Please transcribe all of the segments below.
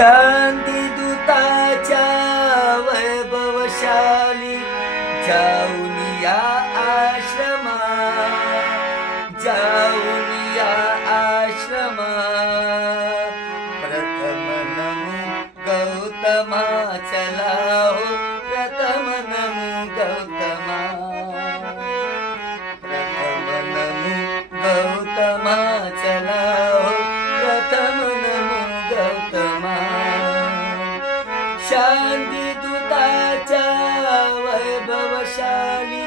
शांती दूताच्या वैभवशाली जाऊन या आश्रमा, जाऊन या आश्रमा. प्रथम नमो गौतमा, चला हो प्रथम नमो गौतमा. प्रथम नमो गौतमा, चला हो प्रथम नमो गौतमा. शांती दूताच्या वैभवशाली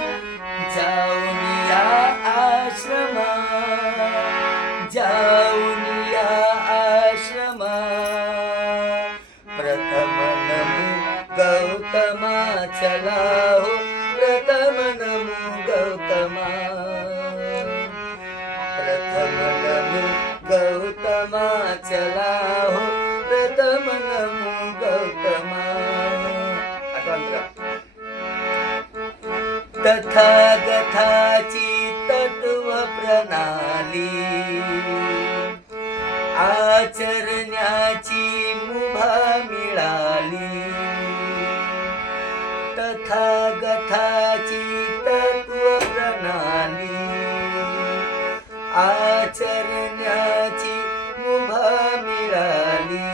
जाऊन या आश्रमा, जाऊन या आश्रमा. प्रथम नमो गौतमा, चला हो प्रथम नमो गौतमा. प्रथम नमो गौतमा, चला हो प्रथम नमो गौतमा. तथागताची तत्व प्रणाली आचरण्याची मुभा मिळाली. तथागताची तत्व प्रणाली आचरण्याची मुभा मिळाली.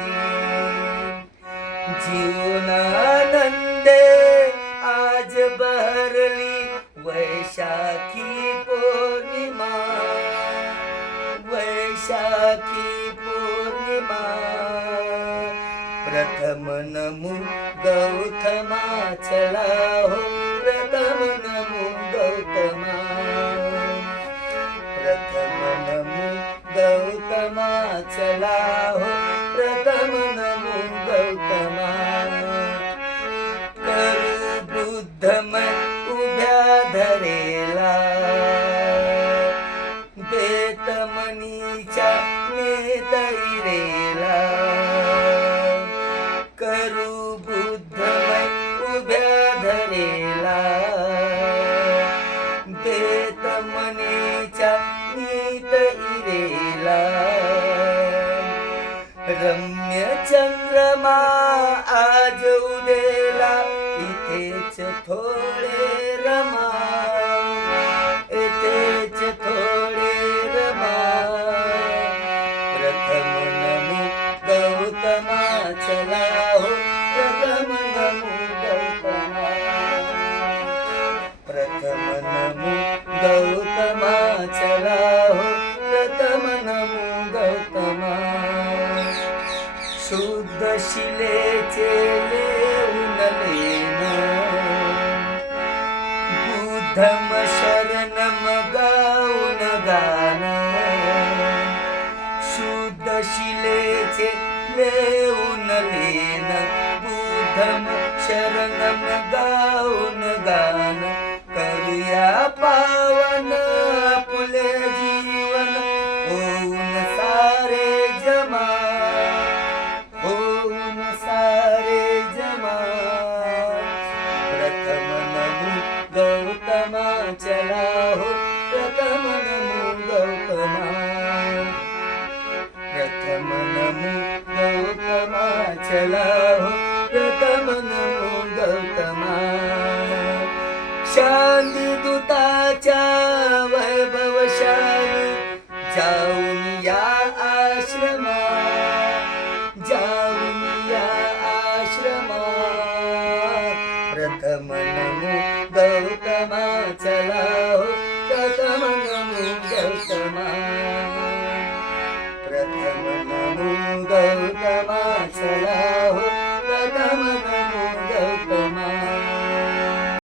जीवनानंदे आज बहरली वैशाखी पौर्णिमा, वैशाखी पौर्णिमा. प्रथम नमो गौतमा, चला हो प्रथम नमो गौतमा. प्रथम नमो गौतमा, चला हो प्रथम नमो गौतमा. करू बुद्धमय उभ्या धरेला, देत मनीच्या नेतैरेला. करू बुद्धमय उभ्या धरेला, देत मनीच्या नेतैरेला. रम्य चंद्रमा आज उदेला, इथेच थोडे रमा, इथेच थोडे रमा. प्रथम नमो गौतमा, चला हो प्रथम नमो गौतमा. प्रथम नमो गौतमा, चला हो प्रथम नमो गौतमा. शुद्ध शिलेचे लेऊन लेन, बुद्धम शरणम गाऊन गान. शुद्ध शिलेचे लेऊन लेन, बुद्धम शरणम गाऊन गान. करूया पावन आपुले जीवन, होऊन सारे जमा, होऊन सारे जमा. प्रथम नमो गौतमा, चला हो प्रथम नमो गौतमा. प्रथम नमो गौतमा, चला हो प्रथम नमो गौतमा. शांती दूताच्या वैभवशाली जाऊन या आश्रमा, जाऊन या आश्रमा. प्रथम नमो गौतमा, चला हो प्रथम नमो गौतमा. प्रथम नमो गौतमा, चला